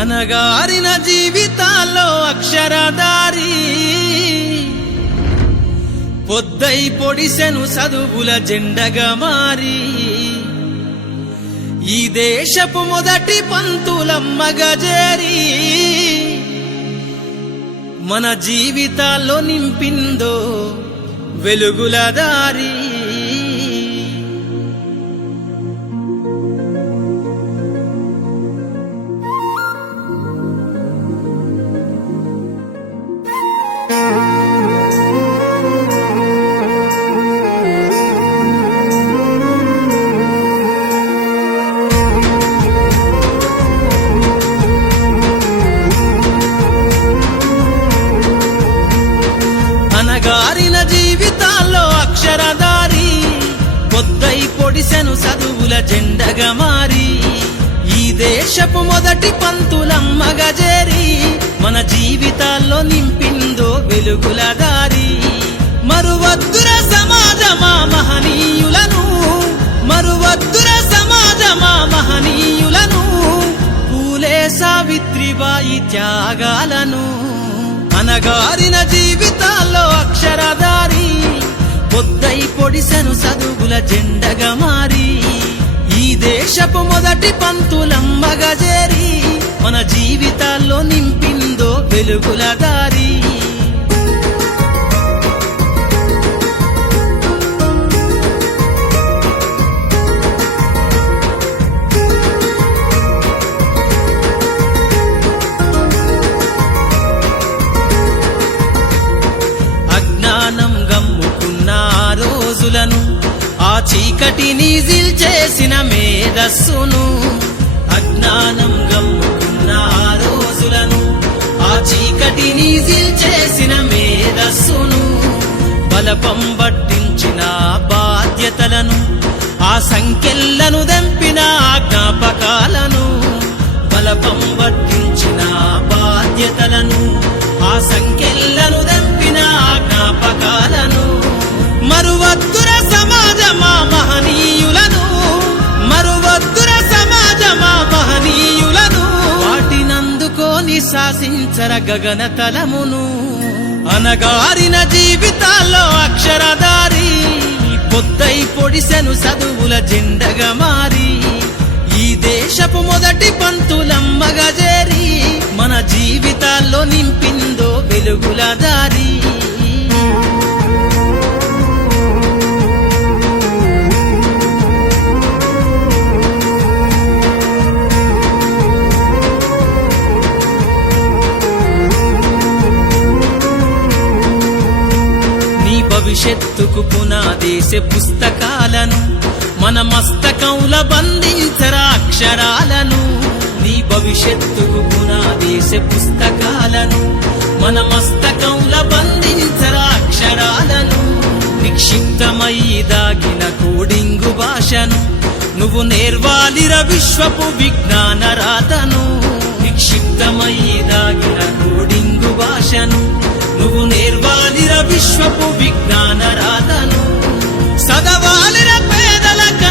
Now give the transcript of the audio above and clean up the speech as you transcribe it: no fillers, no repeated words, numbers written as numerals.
అనగారిన జీవితాల్లో అక్షరదారి పొద్దై పొడిసెను చదువుల జెండగా మారి ఈ దేశపు మొదటి పంతులమ్మగా చేరి మన జీవితాల్లో నింపిందో వెలుగుల దారి. అనగారిన జీవితాల్లో అక్షరదారి పొద్దై పొడిసెను చదువుల జెండగా మారి ఈ దేశపు మొదటి పంతులమ్మగా చేరి మన జీవితాల్లో నింపిందో వెలుగుల దారి. మరువద్దుర సమాజమా మహనీయులను, మరువద్దుర సమాజమా మహనీయులను, పూలే సావిత్రిబాయి త్యాగాలను. అనగారిన జీవితాల్లో అక్షరదారి పొద్దై పొడిసెను చదువుల జెండగా మారి ఈ దేశపు మొదటి పంతులమ్మగా చేరి మన జీవితాల్లో నింపిందో వెలుగుల దారి. అజ్ఞానం గమ్ముకున్న ఆ రోజులను, ఆ చీకటిని జిల్చేసిన మేధస్సును, అజ్ఞానం గమ్ముకున్న ఆ రోజులను, ఆ చీకటిని జిల్చేసిన మేధస్సును, బలపం పట్టించిన బాధ్యతలను, ఆ సంఖ్యలను దెంపిన జ్ఞాపకాలను, బలపం పట్టించిన బాధ్యతలను, ఆ సంఖ్యలను దెంపిన జ్ఞాపకాలను. మరువద్దుర సమాజమా మహనీయులను, మరువద్దుర సమాజమా మహనీయులను, వాటినందుకోని శాసించర గగన తలమును. అనగారిన జీవితాల్లో అక్షరదారి పొద్దై పొడిసెను చదువుల జెండగా మారి ఈ దేశపు మొదటి పంతులమ్మగా చేరి మన జీవితాల్లో నింపిందో వెలుగుల దారి. భవిష్యత్తుకు పునాదేశ పుస్తకాలను మన మస్తకంల బంధించరా అక్షరాలను. నీ భవిష్యత్తుకు పునాదేశ పుస్తకాలను మన మస్తకంల బంధించరా అక్షరాలను. నిక్షిప్తమై దాగిన కోడింగు భాషను నువ్వు నేర్వాలిర విశ్వపు విజ్ఞాన రాతను. నిక్షిప్తమై దాగిన కోడింగు భాషను నువ్వు నేర్వాలిర విశ్వపు విజ్ఞాన రాతను.